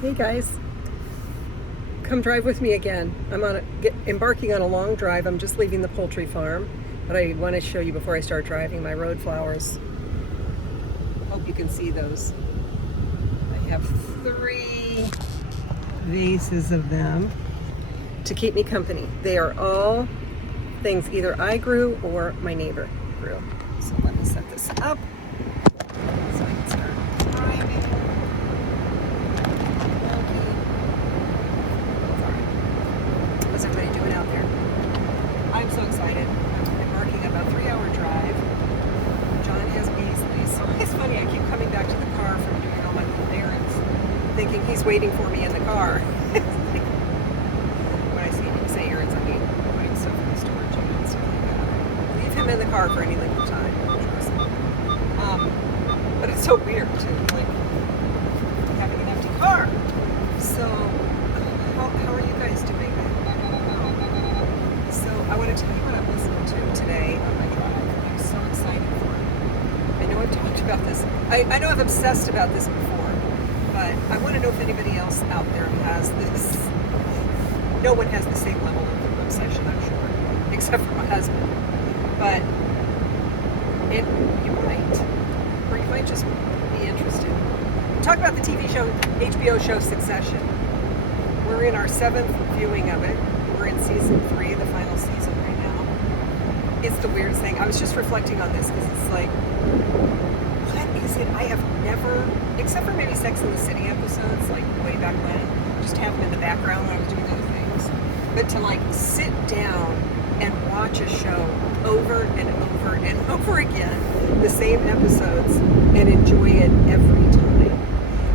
Hey guys, come drive with me again. I'm embarking on a long drive. I'm just leaving the poultry farm, but I want to show you before I start driving my road flowers. Hope you can see those. I have 3 vases of them to keep me company. They are all things either I grew or my neighbor grew. So let me set this up so I can start driving. What's everybody doing out there? I'm so excited. I'm embarking on a 3-hour drive. John has Beasley's, so it's funny, I keep coming back to the car from doing all my little errands, thinking he's waiting for me in the car. When I say errands, I mean putting stuff in the storage unit and stuff like that. Leave him in the car for any length of time. But it's so weird to having an empty car. So how are you guys doing? So I want to tell you what I'm listening to today on my drive. I'm so excited for it. I know I've talked about this. I know I've obsessed about this before, but I want to know if anybody else out there has this. No one has the same level of obsession, I'm sure, except for my husband. But you might, or you might just be interested. Talk about the TV show, HBO show Succession. We're in our 7th viewing of it. We're in season 3, the final season right now. It's the weirdest thing. I was just reflecting on this because it's like, what is it? I have never, except for maybe Sex and the City episodes, like way back when, just have them in the background when I was doing other things. But to sit down and watch a show over and over and over again, the same episodes, and enjoy it every time.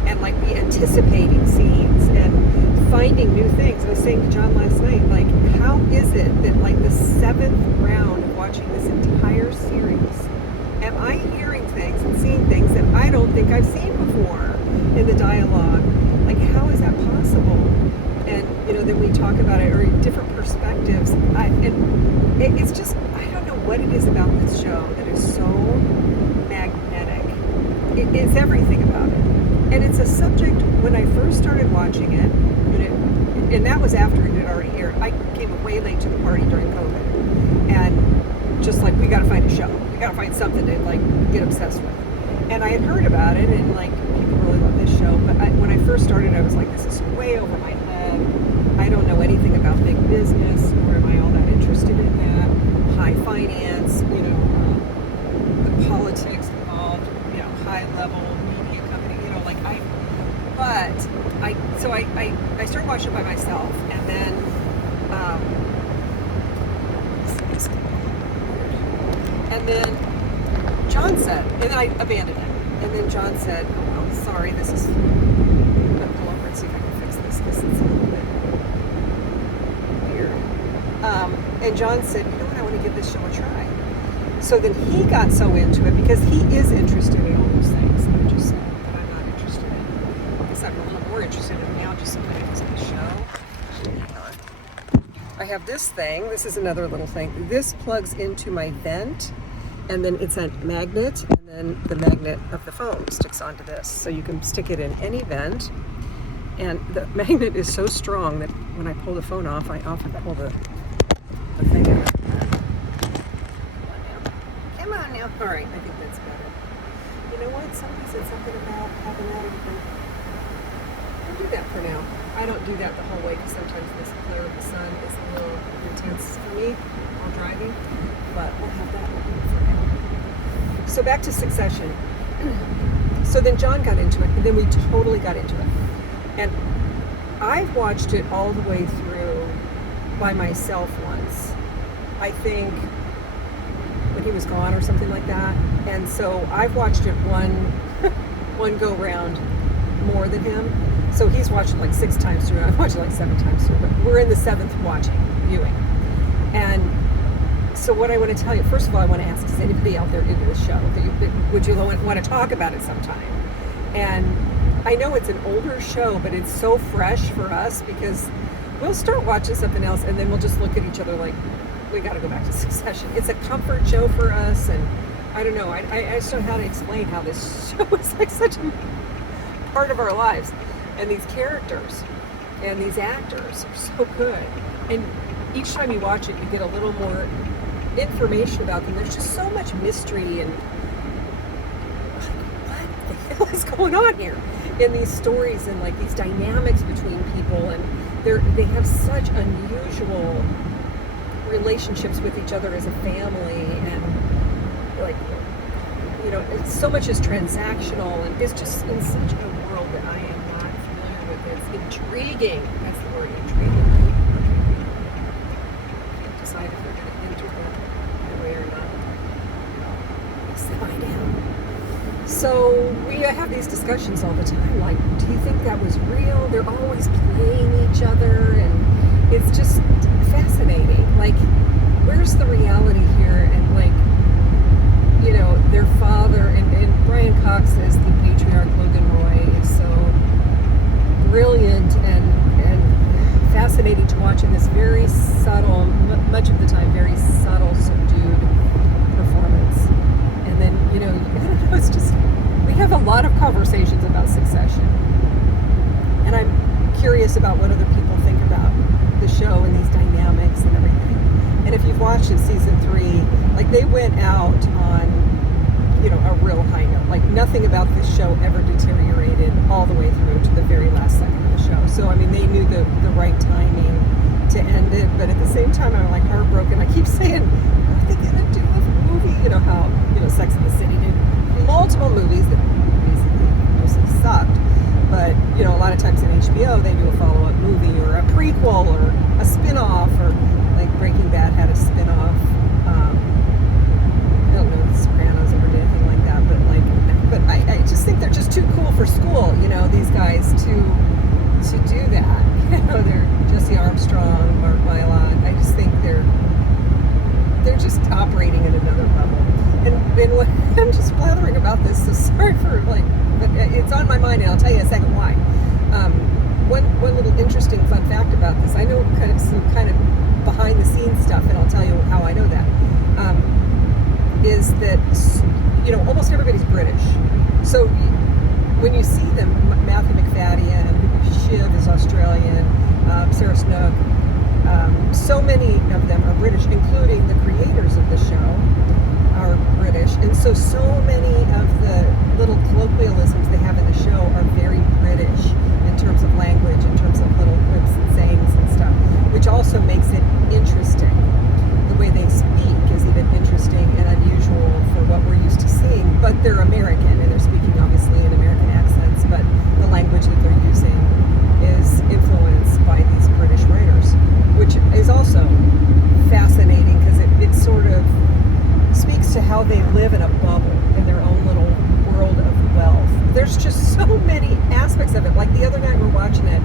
And be anticipating scenes and finding new things. I was saying to John last night, how is it that the 7th round of watching this entire series, am I hearing things and seeing things that I don't think I've seen before in the dialogue? How is that possible? And then we talk about it, or different perspectives. It's just, I don't know what it is about this show that is so magnetic. It's everything about it. And it's a subject, when I first started watching it, and that was after it had already aired. I came way late to the party during COVID. And just we got to find a show. We got to find something to get obsessed with. And I had heard about it, and people really love this show. But when I first started, I was like, this is way over my head. I don't know anything about big business, or am I all that interested in that? High finance, the politics involved, high level media company, I started watching it by myself, and then John said, and then I abandoned it, and then John said, oh well, sorry, this is, I'll pull over and see if I can fix this because it's a little bit weird. And John said, you know what, I want to give this show a try. So then he got so into it because he is interested in all those things. I'm just saying that I'm not interested in. I guess I'm a little more interested in now just because of the show. I have this thing. This is another little thing. This plugs into my vent, and then it's a magnet, and then the magnet of the phone sticks onto this. So you can stick it in any vent. And the magnet is so strong that when I pull the phone off, I often pull the thing out. Come on now. All right, I think that's better. You know what? Somebody said something about having that open. I'll do that for now. I don't do that the whole way because sometimes this glare of the sun is a little intense for me while driving, but we'll have that open for now. So back to Succession. So then John got into it, and then we totally got into it. And I've watched it all the way through by myself once. I think when he was gone or something like that. And so I've watched it one go round more than him. So he's watched it 6 times through. I've watched it 7 times through, but we're in the 7th viewing. And so what I want to tell you, first of all, I want to ask, is anybody out there into the show? Would you want to talk about it sometime? And I know it's an older show, but it's so fresh for us because we'll start watching something else and then we'll just look at each other like, we got to go back to Succession. It's a comfort show for us, and I don't know. I just don't know how to explain how this show is such a part of our lives. And these characters and these actors are so good. And each time you watch it, you get a little more information about them. There's just so much mystery and what the hell is going on here in these stories and like these dynamics between people, and they have such unusual relationships with each other as a family, and like, you know, so much is transactional, and it's just in such a world that I am not familiar with. It's intriguing. That's the word, intriguing. Can't decide if we're going to enter that way or not. Sit by down. So we have these discussions all the time, like, do you think that was real? They're always playing each other, and it's just fascinating. Like, where's the reality here? And like, you know, their father, and Brian Cox as the patriarch, Logan Roy, is so brilliant and fascinating to watch in this very subtle, much of the time, very subtle, subdued performance. And then, you know, I don't know, it's just, we have a lot of conversations about Succession. And I'm curious about what other people think about the show and these dynamics and everything. And if you've watched it, season 3, like, they went out on, you know, a real high note. Like, nothing about this show ever deteriorated all the way through to the very last second of the show. So, I mean, they knew the right timing to end it. But at the same time, I'm like heartbroken. I keep saying, are they going to do a movie? You know how, you know, Sex and the City did multiple movies that basically mostly sucked. But, you know, a lot of times in HBO, they do a follow-up movie or a prequel or a spin-off, or like Breaking Bad had a spin-off. I don't know if The Sopranos ever did anything like that, but I just think they're just too cool for school, you know, these guys to do that. You know, they're Jesse Armstrong, Mark Mylod. I just think they're just operating at another level. And what, I'm just blathering about this, so sorry for, like, but it's on my mind, and I'll tell you in a second why. One little interesting fun fact about this, I know some kind of behind the scenes stuff, and I'll tell you how I know that, is that, you know, almost everybody's British. So when you see them, Matthew McFadden, Shiv is Australian, Sarah Snook, so many of them are British, including the creators of the show are British, and so many of the little colloquialisms they have in the show are very British in terms of language, in terms of little quips and sayings and stuff, which also makes it interesting. The way they speak is even interesting and unusual for what we're used to seeing, but they're American, and they're speaking obviously in American accents, but the language that they're using is influenced by these British writers, which is also fascinating because it sort of speaks to how they live in a bubble in their own little world of wealth. There's just so many aspects of it. Like the other night we're watching it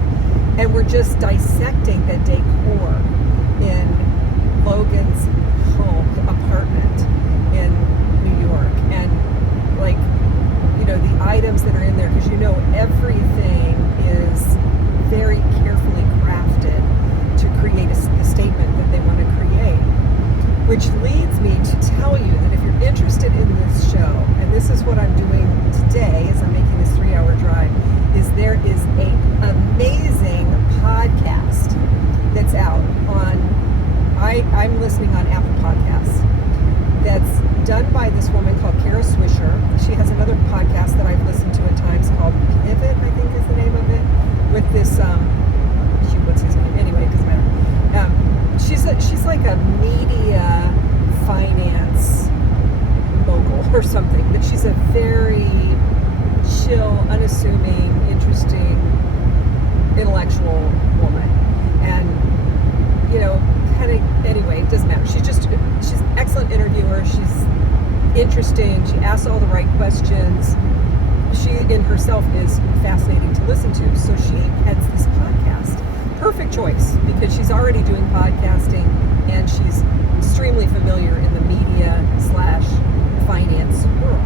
and we're just dissecting the decor in Logan's home apartment in New York, and like, you know, the items that are in there, because you know everything is very carefully crafted to create the statement that they want to create. Which leads me to tell you that if you're interested in this show, and this is what I'm doing today as I'm making this 3-hour drive, is there is an amazing podcast that's out on, I'm listening on Apple Podcasts, that's done by this woman called Kara Swisher. She has another podcast that I've listened to at times called Pivot, I think is the name of it, with this, what's his name? Anyway, it doesn't matter. She's like a media finance mogul or something, but she's a very chill, unassuming, interesting, intellectual woman. And, you know, kind of, anyway, it doesn't matter. She's an excellent interviewer. She's interesting. She asks all the right questions. She in herself is fascinating to listen to. So she heads this podcast. Perfect choice, because she's already doing podcasting and she's extremely familiar in the media / finance world.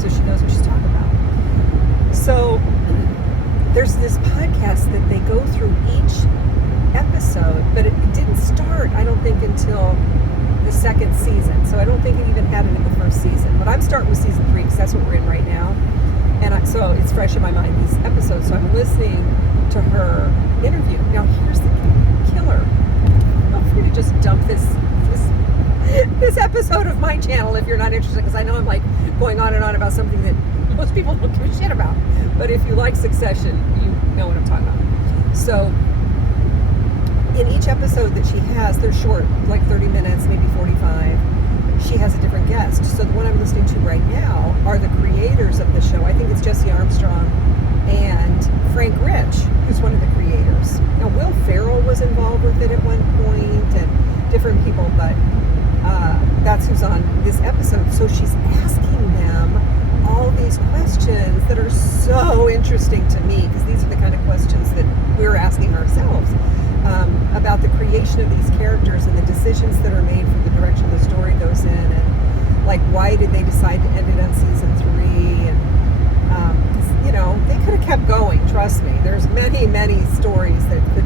So she knows what she's talking about. So there's this podcast that they go through each episode, but it didn't start, I don't think, until the second season. So I don't think it even had it in the first season. But I'm starting with season 3 because that's what we're in right now. And so it's fresh in my mind, these episodes. So I'm listening her interview. Now here's the killer. I'm free to just dump this episode of my channel if you're not interested, because I know I'm like going on and on about something that most people don't give a shit about. But if you like Succession, you know what I'm talking about. So in each episode that she has, they're short, like 30 minutes, maybe 45. She has a different guest. So the one I'm listening to right now are the creators of the show. I think it's Jesse Armstrong and Frank Rich, who's one of the creators. Now, Will Ferrell was involved with it at one point, and different people, but that's who's on this episode. So she's asking them all these questions that are so interesting to me, because these are the kind of questions that we're asking ourselves about the creation of these characters and the decisions that are made for the direction the story goes in, and like, why did they decide to end it on season 3? And you know, they could have kept going. Trust me, there's many stories that could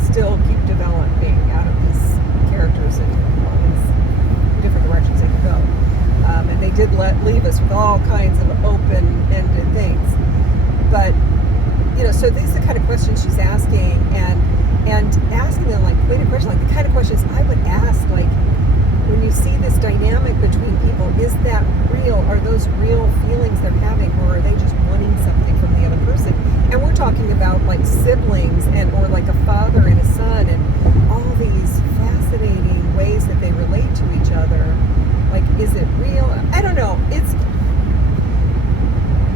still keep developing out of these characters and all these different directions they could go. And they did leave us with all kinds of open-ended things. But you know, so these are the kind of questions she's asking, and asking them like pointed questions, like the kind of questions I would ask, like, when you see this dynamic between people, is that real? Are those real feelings they're having, or are they just wanting something from the other person? And we're talking about like siblings, and or like a father and a son, and all these fascinating ways that they relate to each other. Like, is it real? I don't know. It's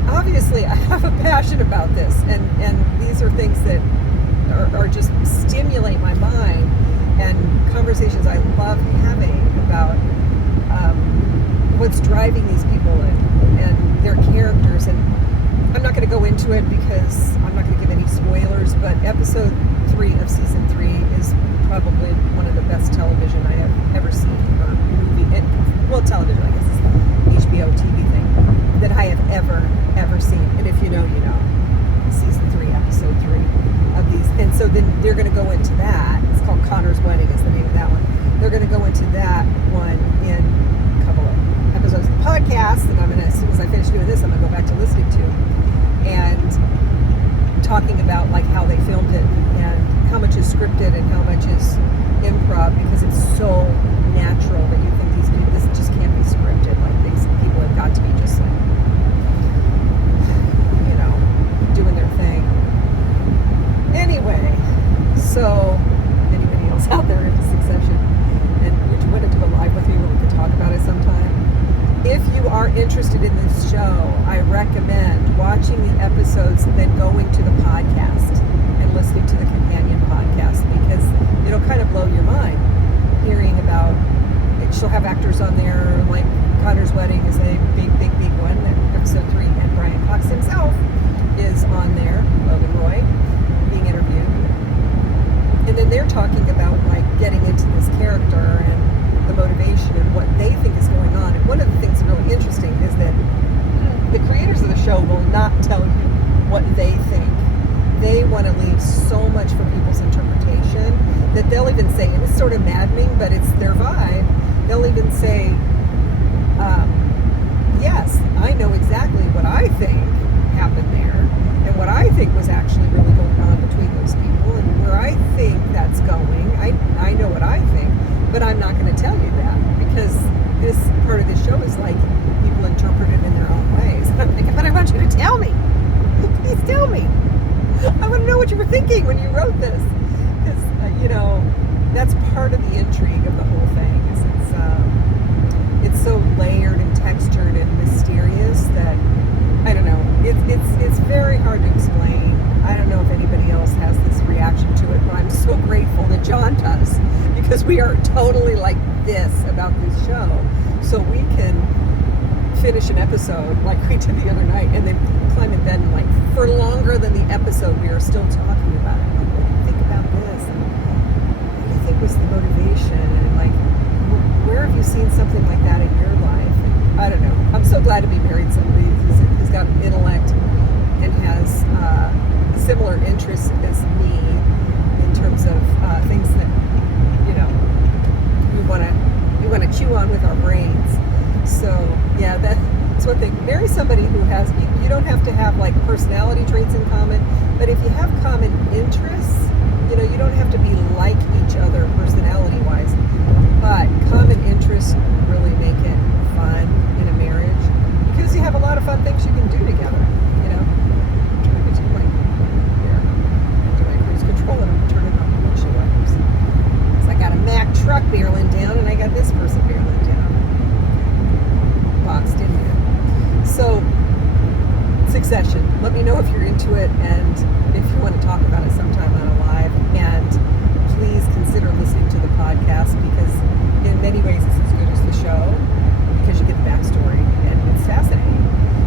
obviously, I have a passion about this, and these are things that are just stimulate my mind, and conversations I love having about what's driving these people and their characters. And I'm not going to go into it because I'm not going to give any spoilers, but episode 3 of season 3 is probably one of the best television I have ever seen, or movie, well, television, I guess, is HBO TV thing, that I have ever seen. And if you know, you know. Season 3, episode 3 of these. And so then they're going to go into that. It's called Connor's Wedding is the name of that one. They're going to go into that one in a couple of episodes of the podcast, and I'm going to, as soon as I finish doing this, I'm going to go back to listening to, and talking about like how they filmed it, and how much is scripted and how much is improv, because it's so natural that you think these people, this just can't be scripted. Like, these people have got to be just like, doing their thing. Anyway, so anybody else out there into Succession, and would you want to do a live with me where we could talk about it sometime? If you are interested in this show, I recommend watching the episodes and then going to the podcast and listening to the companion podcast, because it'll kind of blow your mind hearing about it. She'll have actors on there, like Connor's Wedding is a big one, episode 3, and Brian Cox himself is on there, Logan Roy, being interviewed. And then they're talking about like getting into this character and the motivation and what they think is going on. And one of the things really interesting is that the creators of the show will not tell you what they think. They want to leave so much for people's interpretation that they'll even say, and it's sort of maddening, but it's their vibe, they'll even say, yes, I know exactly what I think happened there, and what I think was actually really going on between those people, and where I think that's going. I know what I think, but I'm not going to tell you that, because this part of the show is like people interpret it in their own ways. And I'm thinking, but I want you to tell me. Please tell me. I want to know what you were thinking when you wrote this, because that's part of the intrigue of the whole thing. Is it's so layered and textured and mysterious that, I don't know, it's very hard to explain. I don't know if anybody else has this reaction to it, but I'm so grateful that John does, because we are totally like this about this show. So we can finish an episode like we did the other night, and then climb in bed, and like for longer than the episode we are still talking about it. Like, what do you think about this? And what do you think was the motivation? And like, where have you seen something like that in your life? I don't know. I'm so glad to be married to somebody who's got an intellect and has similar interests as me in terms of things that we want to chew on with our brains. So yeah, It's one thing. Marry somebody who has, you don't have to have like personality traits in common, but if you have common interests, you don't have to be like each other personality-wise, but common interests really make it fun in a marriage because you have a lot of fun things you can do together, Maybe to like, here, do my cruise control and I'm turning on the windshield wipers. Because I got a Mack truck barreling down and I got this person barreling down. Boxed in here. So, Succession. Let me know if you're into it and if you want to talk about it sometime on a live. And please consider listening to the podcast because in many ways it's as good as the show because you get the backstory and it's fascinating.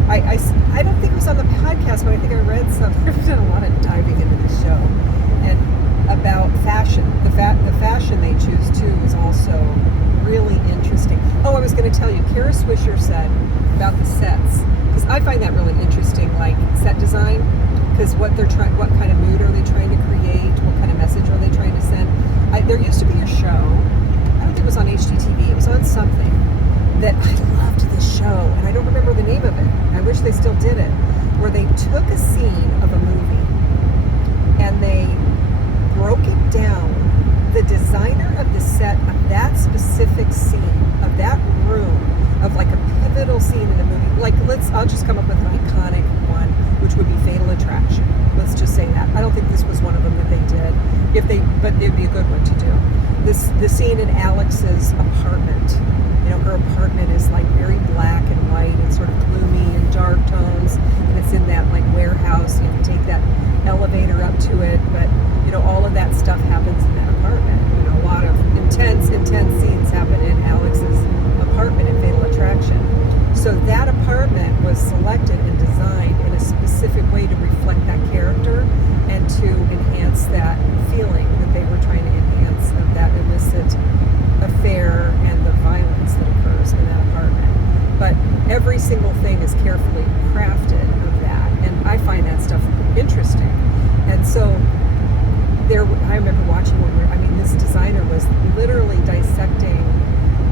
I don't think it was on the podcast, but I think I read something. I've done a lot of diving into this show and about fashion. The fashion they choose too is also really interesting. Oh, I was going to tell you, Kara Swisher said about the sets, because I find that really interesting, like set design, because what kind of mood are they trying to create? What kind of message are they trying to send? There used to be a show, I don't think it was on HGTV, it was on something, that I loved this show, and I don't remember the name of it. I wish they still did it, where they took a scene of a movie, and they broke it down. The designer of the set of that specific scene, of that room, of like a pivotal scene in a movie, like I'll just come up with an iconic one, which would be Fatal Attraction. Let's just say that. I don't think this was one of them that they did, but it'd be a good one to do. The scene in Alex's apartment. Her apartment is like very black and white and sort of gloomy and dark tones, and it's in that like warehouse. You can take that elevator up to it, but all of that stuff happens in that apartment. A lot of intense scenes happen in Alex's apartment in Fatal Attraction. So that apartment was selected and designed in a specific way to reflect that character and to enhance that feeling that they were trying to enhance of that illicit affair and the violence that occurs in that apartment. But every single thing is carefully crafted of that, and I find that stuff interesting. And so I remember watching one where, this designer was literally dissecting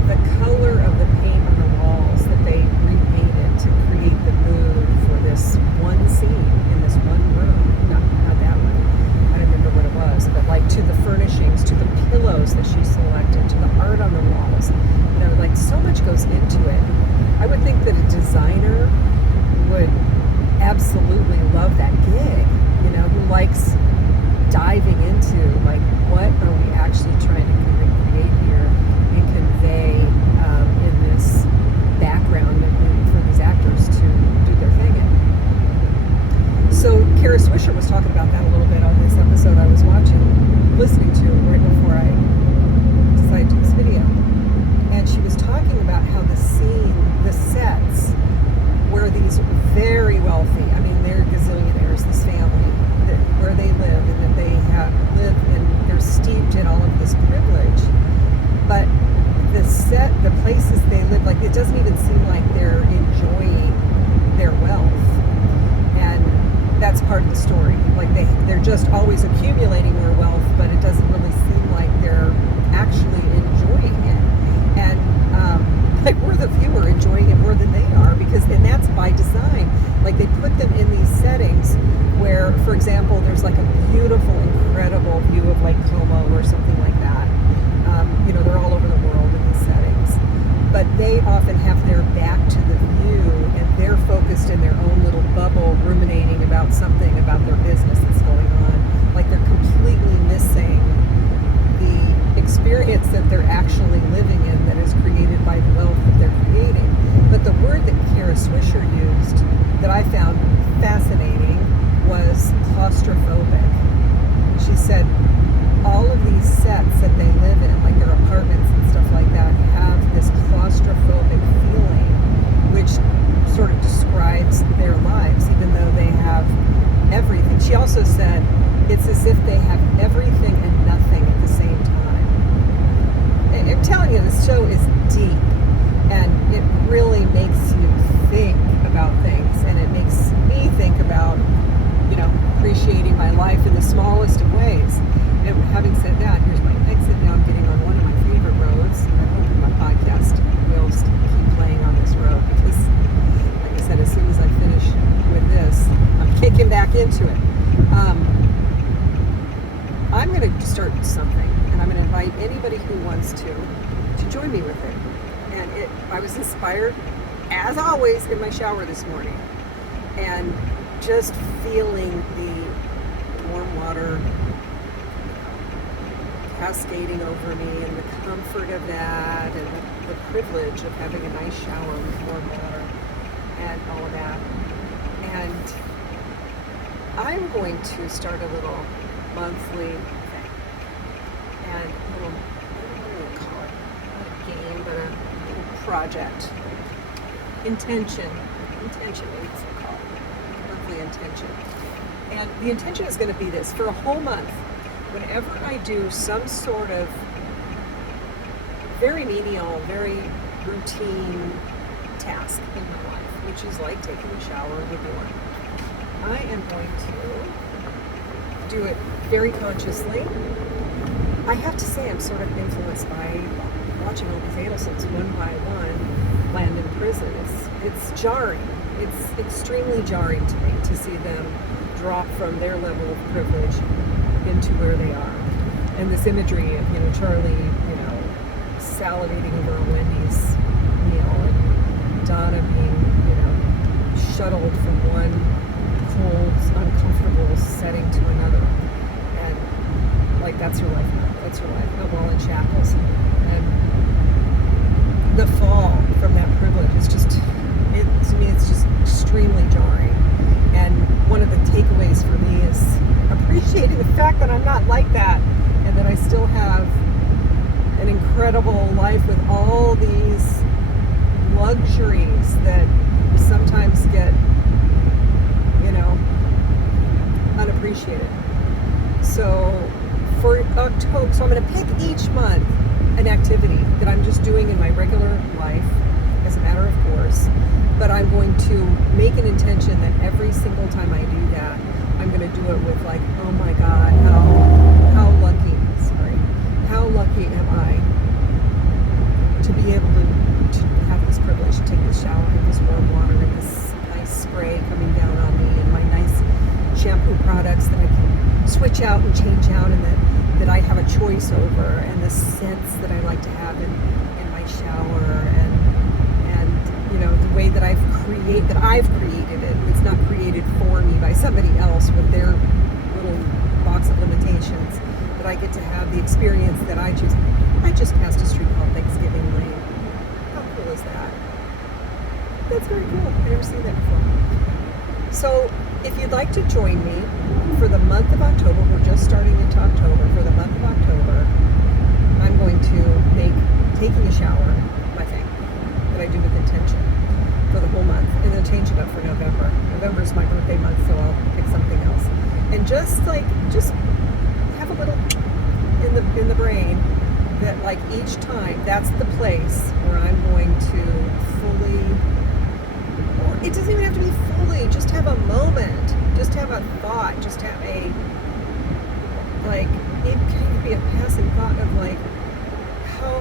the color of the paint on the walls that they repainted to create the mood for this one scene in this one room. Not that one. I don't remember what it was, but like to the furnishings, to the pillows that she selected, to the art on the walls. Like so much goes into it. I would think that a designer would absolutely love that gig, who likes diving into like what are we actually trying to create here and convey in this background for these actors to do their thing in. So Kara Swisher was talking about that a little bit on this episode I was listening to right before I decided to do this video, and she was talking about how the sets where these very wealthy, they're gazillionaires, this family, where they live, and that they live and they're steeped in all of this privilege. But the places they live, like it doesn't even seem like they're enjoying their wealth, and that's part of the story. Like they're just always accumulating more wealth, but it doesn't really seem like they're actually enjoying it. And like we're the viewer enjoying it more than they are, and that's by design. Like they put them in these settings where, for example, there's like a beautiful, incredible view of Lake Como or something like that. They're all over the world in these settings, but they often have their back to the view and they're focused in their own little bubble, ruminating about something about their business that's going on. Like they're completely missing the experience that they're actually living in that is created by the wealth that they're creating. But the word that Kara Swisher used that I found fascinating was claustrophobic. She said all of these sets that they live in, like their apartments and stuff like that, have this claustrophobic feeling, which sort of describes their lives, even though they have everything. She also said it's as if they have everything and nothing at the same time. I'm telling you, this show is deep, and it really makes you think about things, and it makes me think about, appreciating my life in the smallest of ways. And having said that, here's my exit now. I'm getting on one of my favorite roads, and I'm hoping my podcast will keep playing on this road because into it. I'm going to start something, and I'm going to invite anybody who wants to join me with it. And I was inspired, as always, in my shower this morning, and just feeling the warm water cascading over me, and the comfort of that, and the privilege of having a nice shower with warm water, and all of that. And I'm going to start a little monthly thing, and a little, I don't know what to call it, not a game, but a little project. Intention, maybe it's called monthly intention. And the intention is going to be this: for a whole month, whenever I do some sort of very menial, very routine task in my life, which is like taking a shower with warm, I am going to do it very consciously. I have to say I'm sort of influenced by watching all these Adelsons one by one land in prison. It's jarring. It's extremely jarring to me to see them drop from their level of privilege into where they are. And this imagery of, Charlie, salivating over a Wendy's meal, and Donna being, shuttled from one cold, uncomfortable setting to another. And that's her life now. That's her life. No ball and shackles. And the fall from that privilege is to me, it's just extremely jarring. And one of the takeaways for me is appreciating the fact that I'm not like that, and that I still have an incredible life with all these luxuries that sometimes get, unappreciated. So for October, I'm going to pick each month an activity that I'm just doing in my regular life as a matter of course, but I'm going to make an intention that every single time I do that, I'm going to do it with oh my God, how lucky am I to be able to have this privilege to take this shower and this warm water and this nice spray coming down on me, and my nice shampoo products that I can switch out and change out, and that I have a choice over, and the scents that I like to have in my shower, and the way that I've created it. It's not created for me by somebody else with their little box of limitations, but I get to have the experience that I just passed a street called Thanksgiving Lane. How cool is that? That's very cool. I've never seen that before. So if you'd like to join me for the month of October, we're just starting into October. For the month of October, I'm going to make taking a shower my thing that I do with intention for the whole month, and then change it up for November. November is my birthday month, so I'll pick something else. And just have a little in the brain that each time, that's the place where I'm going to fully, or it doesn't even have to be fully, just have a moment, just have a thought, just have a, it can even be a passing thought of how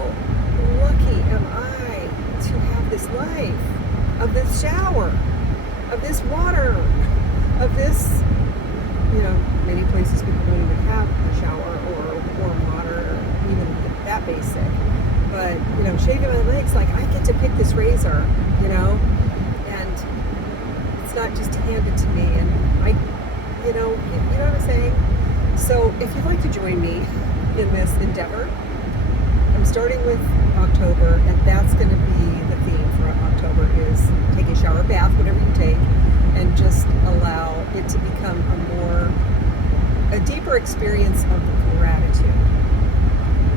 lucky am I to have this life, of this shower, of this water, of this, many places people don't even have a shower or warm water, or even that basic. But, shaving my legs, I get to pick this razor, and it's not just handed to me, and you know what I'm saying? So if you'd like to join me in this endeavor, I'm starting with October, and that's going to be the theme for October, is take a shower, bath, whatever you take, and just allow it to become a deeper experience of gratitude.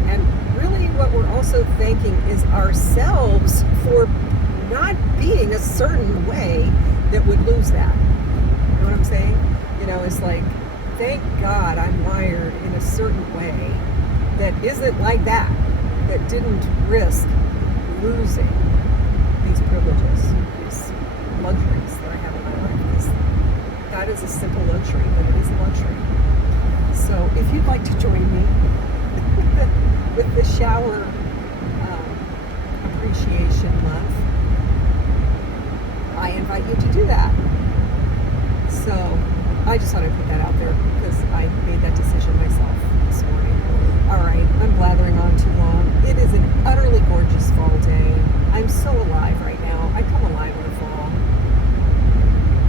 And really what we're also thanking is ourselves for not being a certain way that would lose that. You know what I'm saying? It's thank God I'm wired in a certain way that isn't like that didn't risk losing these privileges, these luxuries that I have in my life. Because that is a simple luxury, but it is a luxury. So if you'd like to join me with the shower appreciation month, I invite you to do that. So I just thought I'd put that out there because I made that decision myself this morning. All right, I'm blathering on too long. It is an utterly gorgeous fall day. I'm so alive right now. I come alive in the fall.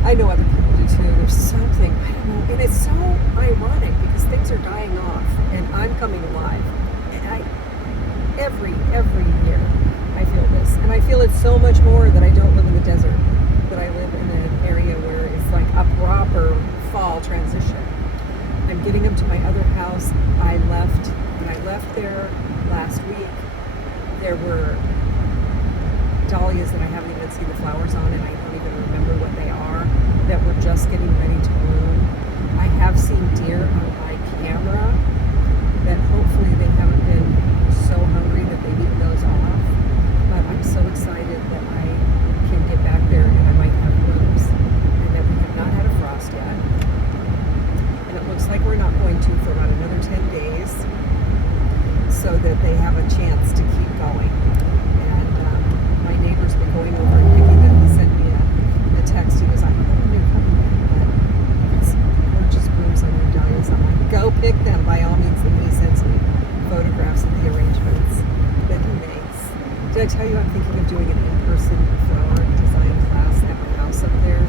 I know other people do too. There's something, I don't know, and it's so ironic because things are dying off and I'm coming alive. And every year I feel this. And I feel it so much more that I don't live in the desert, that I live in an area where it's like a proper fall transition. I'm getting up to my other house. When I left there last week, there were dahlias that I haven't even seen the flowers on, and I don't even remember what they are, that were just getting ready to bloom. I have seen deer on my camera that hopefully they haven't been so hungry that they've eaten those off. But I'm so excited that I can get back there and I might have blooms, and that we have not had a frost yet. And it looks like we're not going to for about another 10 days, so that they have a chance to keep going. And my neighbor's been going over and picking them. He sent me a text. He goes, I don't know when they're coming in, but it's gorgeous blooms on your dahlias. I'm like, go pick them by all means. And he sends me photographs of the arrangements that he makes. Did I tell you I'm thinking of doing an in-person flower design class at my house up there?